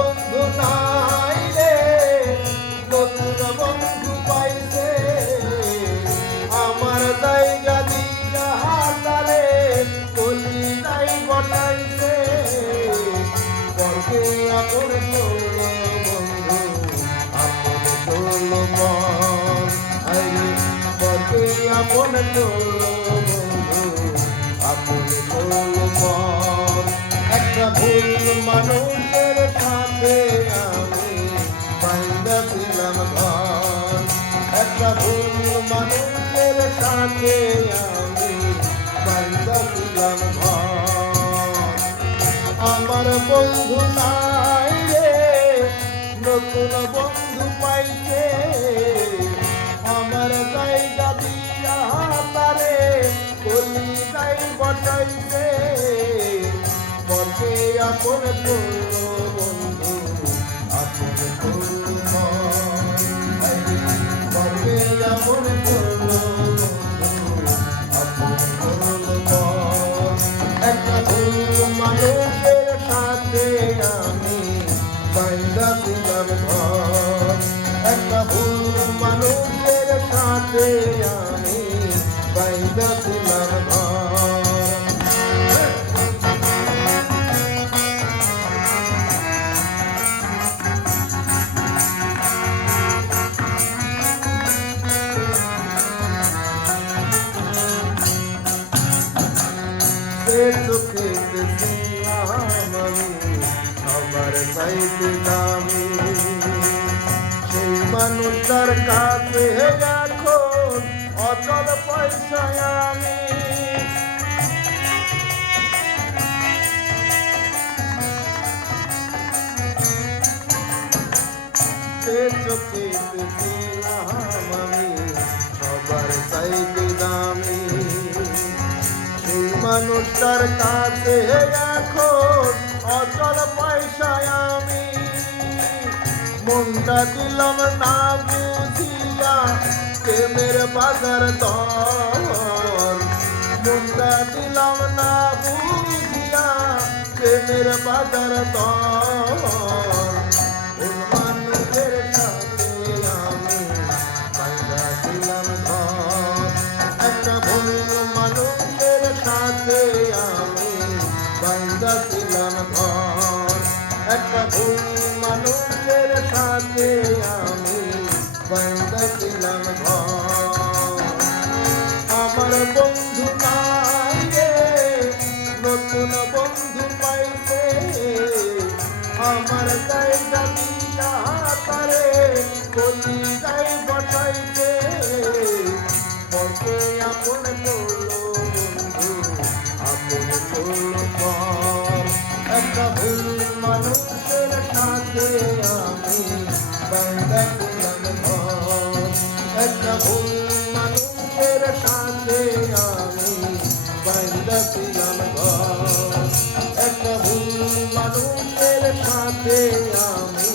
বন্ধু নাই রে, নতুন বন্ধু পাইছে। আমার জায়গা দিয়া তারে কলি নাই বটাইছে। পরকে আপন করলো বন্ধু, আপন করলো মন। আরে পরকে আপন করলো বন্ধু, আপন করলো মন। একটা ভুল মানুষের সাথে আমি বাইন্ধা ছিলাম ঘর। একটা ভুল মানুষের সাথে আমি বাইন্ধা ছিলাম ঘর। আমার বন্ধু নাই রে, নতুন বন্ধু পাইছে। আমার জায়গা দিয়া তারে কলি নাই বটাইছে। পরকে আপন করলো বন্ধু, আপন করলো মন। পরকে আপন করলো বন্ধু, আপন করলো মন। একটা ভুল মানুষের সাথে আমি বাইন্ধা ছিলাম ঘর। একটা ভুল মানুষের সাথে আমি বাইন্ধা ছিলাম ঘর। চোখে দেখলাম আমি আমার চাইতে দামি। সেই মানুষটার কাছে এখন অচল পয়সায় আমি। চোখে দেখলাম আমি সবার চাইতে দামি। মানুষটার কাছে এখন অচল পয়সায় আমি। মনটা দিলাম না বুঝিয়া প্রেমের বাজার দর। মনটা দিলাম না বুঝিয়া প্রেমের বাজার দর। মানুষের সাথে আমি বাইন্ধা ছিলাম ঘর। একটা ভুল মানুষের সাথে আমি বাইন্ধা ছিলাম ঘর। একটা ভুল মানুষের সাথে আমি বাইন্ধা ছিলাম ঘর। আমার বন্ধু নাই রে, নতুন বন্ধু পাইছে। আমার জায়গা দিয়া তারে কলি যাই বসাইছে। পরকে আপন করলো বন্ধু, আপন করলো পর। একটা ভুল মানুষের সাথে আমি বাইন্ধা ছিলাম ঘর। একটা ভুল মানুষের সাথে আমি বাইন্ধা ছিলাম ঘর। একটা ভুল মানুষের সাথে আমি